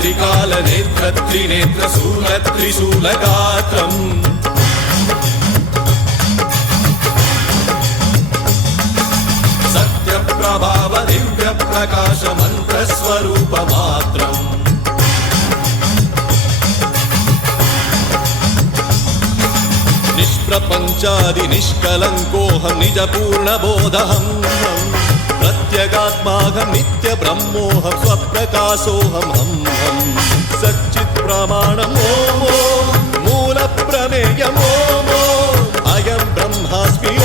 त्रिकालनेत्र त्रिशूलगात्रम् सत्यप्रभाव दिव्य प्रकाश मन्त्रस्वरूपमात्रम् निष्प्रपञ्चादि निष्कलङ्कोऽहं निजपूर्णबोधहं प्रत्यगात्माहं नित्यब्रह्मोऽहं स्वप्रकाशोऽहं सच्चित्प्रमाणम् ॐ मूलप्रमेयम् ॐ अयं ब्रह्मास्मि